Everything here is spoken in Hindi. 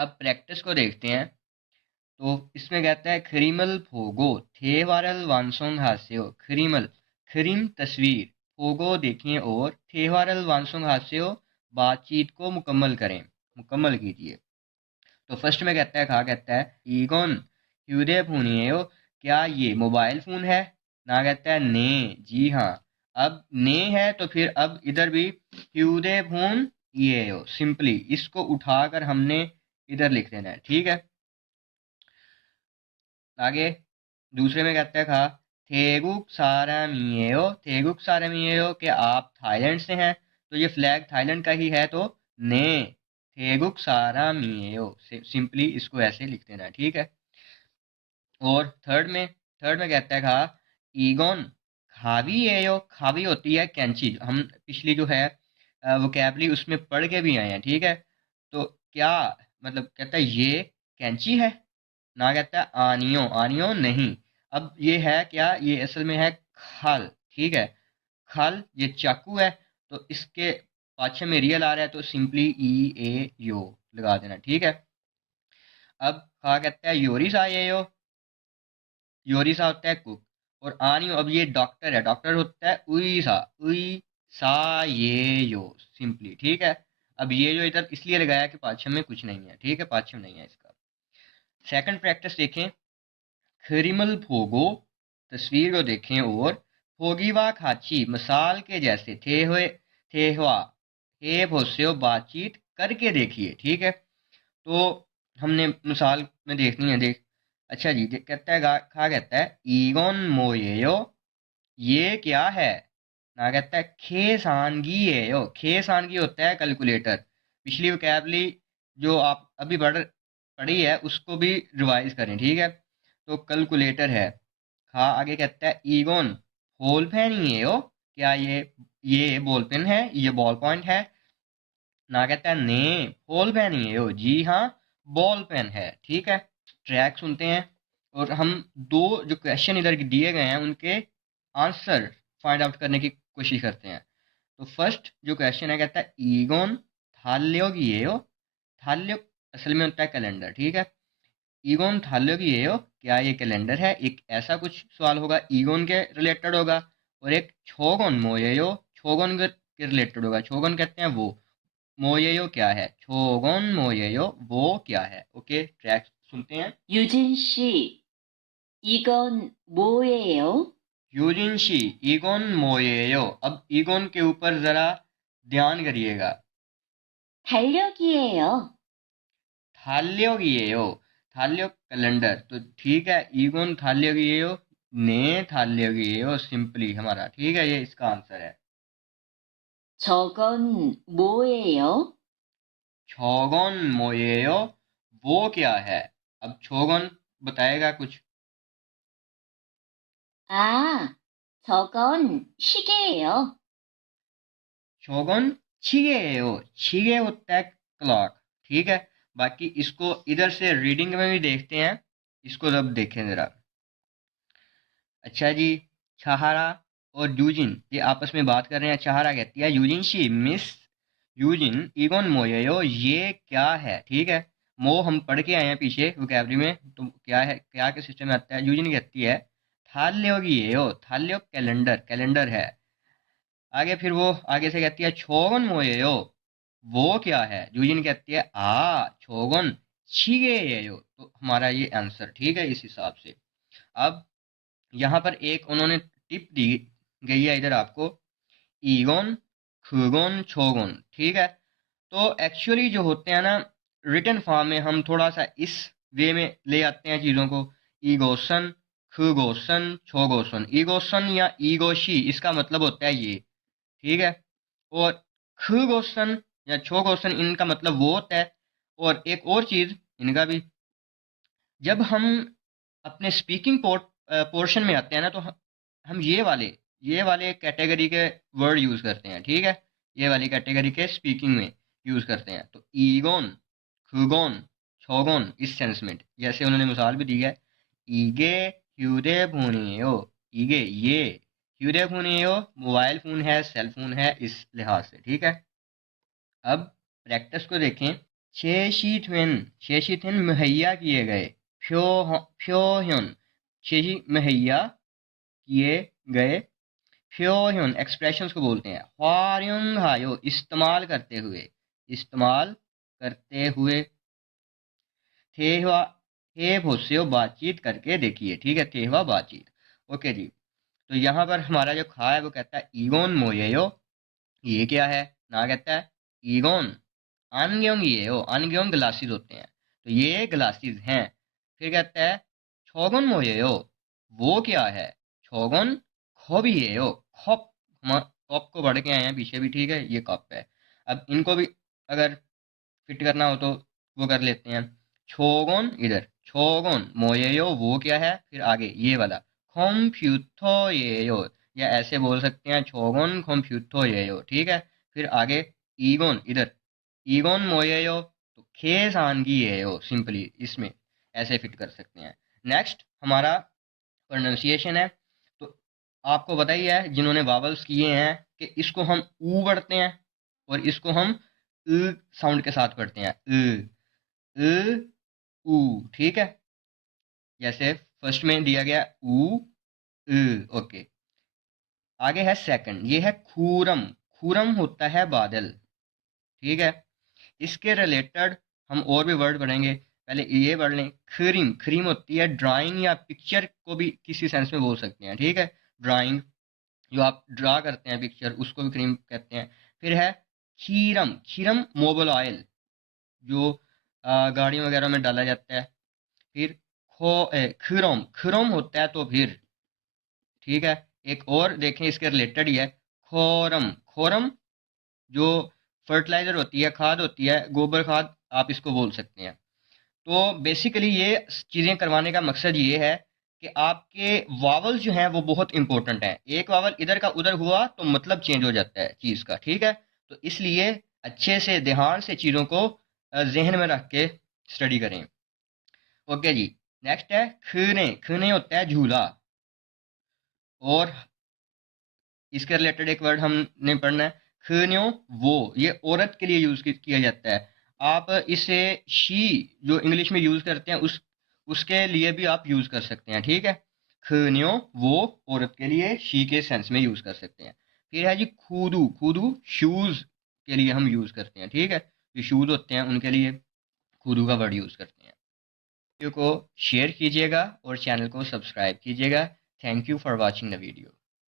अब प्रैक्टिस को देखते हैं। तो इसमें कहता है खरीमल फोगो थे वारल वांसोंग हास्यो। खरीमल, खरीम तस्वीर, फोगो देखें और थे वारल वांसोंग हास्यो बातचीत को मुकम्मल करें, मुकम्मल कीजिए। तो फर्स्ट में कहता है, कहा कहता है ईगोन ह्यूदे फूनियो, क्या ये मोबाइल फोन है? ना कहता है ने, जी हाँ। अब ने है तो फिर अब इधर भी ह्यूदे फोन ये हो, सिंपली इसको उठाकर हमने इधर लिख देना है, ठीक है। आगे दूसरे में कहता है खा थेगुक सारामियो कि आप थाईलैंड से हैं, तो ये फ्लैग थाईलैंड का ही है, तो ने थेगुक सारामियो से सिंपली इसको ऐसे लिख देना है, ठीक है। और थर्ड में कहता है खा ईगोन खावी है यो। खावी होती है कैंची, हम पिछली जो है वोकैबुलरी उसमें पढ़ के भी आए हैं, ठीक है। तो क्या मतलब, कहता है ये कैंची है? ना कहता है आनियो, आनियो नहीं। अब ये है क्या, ये असल में है खल, ठीक है। खल ये चाकू है, तो इसके पाछे में रियल आ रहा है, तो सिंपली ई ए यो लगा देना, ठीक है। अब कहा कहता है योरिस आए यो। योरिसा होता है कुक, और आनियो अब ये डॉक्टर है, डॉक्टर होता है उई सा ये यो, सिंपली, ठीक है। अब ये जो इधर इसलिए लगाया कि पाछे में कुछ नहीं है, ठीक है, पाछे में नहीं है इसका। सेकंड प्रैक्टिस देखें। खरिमल फोगो तस्वीर को देखें और फोगीवा खाची मिसाल के जैसे थे हुए थे हुआ हे भोस्यो बातचीत करके देखिए, ठीक है। तो हमने मिसाल में देखनी है, देख। अच्छा जी, कहता है खा कहता है ईगोन मोयेयो, ये क्या है? ना कहता है खेसानगी है यो। खेसानगी होता है कैलकुलेटर। पिछली वोकैबुलरी जो आप अभी पढ़ी है उसको भी रिवाइज करें, ठीक है। तो कैलकुलेटर है। हाँ, आगे कहता है ईगोन बॉल पेन ही है यो, क्या ये बॉल पेन है, ये बॉल पॉइंट है? ना कहता है ने बॉल पेन ही है यो, जी हाँ, बॉल पेन है, ठीक है। ट्रैक सुनते हैं और हम दो जो क्वेश्चन इधर दिए गए हैं उनके आंसर फाइंड आउट करने की कोशिश करते हैं। तो फर्स्ट जो क्वेश्चन है कहता है ईगोन थाल्योग ये हो। थाल्योग असल में होता है कैलेंडर, ठीक है। ईगोन थाल्योग ये हो, क्या ये कैलेंडर है? एक ऐसा कुछ सवाल होगा, ईगोन के रिलेटेड होगा। और एक छोगोन मोयेयो, छोगोन के रिलेटेड होगा। छोगोन कहते हैं वो, मोयेयो क्या है? छोगोन मोयेयो वो क्या है? ओके, ट्रैक सुनते हैं। 유진 씨, 이건 뭐예요? यूजिन शी, ईगोन मोयेयो। अब ईगोन के ऊपर जरा ध्यान करिएगा। 달력이에요. थाल्योगिएयो, थाल्योग कैलेंडर, तो ठीक है। ईगोन थाल्योगिएयो ने थाल्योगिएयो, सिंपली हमारा, ठीक है, ये इसका आंसर है। 저건 뭐예요? छोगोन मोयेयो वो क्या है? अब छोगोन बताएगा कुछ। 아, 저건 시계예요. शोगुन छिगेओ, छिगे होता है क्लॉक, ठीक है। बाकी इसको इधर से रीडिंग में भी देखते हैं, इसको जब देखें जरा। अच्छा जी, छहारा और यूजिन ये आपस में बात कर रहे हैं। छहारा कहती है यूजिन शी मिस यूजिन ईगोन मोयो, ये क्या है, ठीक है। मो हम पढ़ के आए हैं पीछे वोकैबुलरी में, तो क्या है, क्या के सिस्टम में आता है। यूजिन कहती है थाल्योगी ये थाल्यो कैलेंडर, कैलेंडर है। आगे फिर वो आगे से कहती है छोगन मोयो, वो क्या है? यूजिन कहती है छोगन छिगे यो, तो हमारा ये आंसर, ठीक है, इस हिसाब से। अब यहाँ पर एक उन्होंने टिप दी गई है इधर आपको, ईगोन खुगोन छोगोन, ठीक है। तो एक्चुअली जो होते हैं ना, रिटन फॉर्म में हम थोड़ा सा इस वे में ले आते हैं चीज़ों को। ईगोसन, खुगोसन, छोगोसन। ईगोसन या ईगोशी इसका मतलब होता है ये, ठीक है। और खुगोसन या छोगोसन इनका मतलब वो होता है। और एक और चीज़ इनका भी, जब हम अपने स्पीकिंग पोर्शन में आते हैं ना, तो हम ये वाले कैटेगरी के वर्ड यूज़ करते हैं, ठीक है। ये वाली कैटेगरी के स्पीकिंग में यूज़ करते हैं। तो ईगोन, खुगोन, छोगोन इस सेंस में, जैसे उन्होंने मिसाल भी दी है। ईगे ह्यूदे भूनियो, ईगे ये ह्यूदे भूनियो मोबाइल फ़ोन है, सेल फोन है, इस लिहाज से, ठीक है। अब प्रैक्टिस को देखें। शेशिथुन मुहैया किए गए, फ्योह्युन शेशी मुहैया किए गए, फ्योह्युन एक्सप्रेशंस को बोलते हैं। ह्वार्युंग हायो इस्तेमाल करते हुए, इस्तेमाल करते हुए। थेहवा थे भोस्यो बातचीत करके देखिए, ठीक है, थेहवा बातचीत। ओके जी, तो यहाँ पर हमारा जो खा है वो कहता है ईगोन मोयेयो, ये क्या है ना, कहता है ईगोन अनग्योंग येयो, अनग्योंग ग्लासेस होते हैं, तो ये ग्लासेस हैं। फिर कहता है छोगन मोयेयो, वो क्या है, छोगन खोबिएयो, खप, हम कप को बढ़ के आए हैं पीछे भी, ठीक है, ये कप है। अब इनको भी अगर फिट करना हो तो वो कर लेते हैं। छोगन इधर, छोगन मोयेयो वो क्या है, फिर आगे ये वाला कंप्यूटोयेयो, या ऐसे बोल सकते हैं छोगन कंप्यूटोयेयो, ठीक है। फिर आगे ईगोन इधर, ईगोन मोयेयो, तो खे सांगिएयो, सिंपली इसमें ऐसे फिट कर सकते हैं। नेक्स्ट हमारा प्रोनाउंसिएशन है। तो आपको पता ही है जिन्होंने वावल्स किए हैं कि इसको हम ऊ पढ़ते हैं और इसको हम साउंड के साथ पढ़ते हैं, ऊ, ठीक है। जैसे फर्स्ट में दिया गया ऊ, ओके। आगे है सेकंड, ये है खूरम, खूरम होता है बादल, ठीक है। इसके रिलेटेड हम और भी वर्ड पढ़ेंगे, पहले ये पढ़ लें। खरीम, खरीम होती है ड्राइंग या पिक्चर को भी किसी सेंस में बोल सकते हैं, ठीक है। ड्राइंग जो आप ड्रा करते हैं पिक्चर, उसको भी क्रीम कहते हैं। फिर है खीरम, खीरम मोबाइल ऑयल जो गाड़ियों वगैरह में डाला जाता है। फिर खरम, खरम होता है तो फिर, ठीक है। एक और देखें इसके रिलेटेड ही है, खोरम, खोरम जो फर्टिलाइजर होती है, खाद होती है, गोबर खाद आप इसको बोल सकते हैं। तो बेसिकली ये चीज़ें करवाने का मकसद ये है कि आपके वावल जो हैं वो बहुत इंपॉर्टेंट हैं। एक वावल इधर का उधर हुआ तो मतलब चेंज हो जाता है चीज़ का, ठीक है। तो इसलिए अच्छे से ध्यान से चीज़ों को जहन में रख के स्टडी करें। ओके जी, नेक्स्ट है खने, खने होता है झूला। और इसके रिलेटेड एक वर्ड हमने पढ़ना है, खन्यो, वो, ये औरत के लिए यूज किया जाता है। आप इसे शी जो इंग्लिश में यूज करते हैं उसके लिए भी आप यूज कर सकते हैं, ठीक है। खन्यो वो औरत के लिए, शी के सेंस में यूज कर सकते हैं। फिर है जी खूदू, खूदू शूज के लिए हम यूज करते हैं, ठीक है। जो शूज होते हैं उनके लिए खूदू का वर्ड यूज करते हैं। वीडियो को शेयर कीजिएगा और चैनल को सब्सक्राइब कीजिएगा। Thank you for watching the video.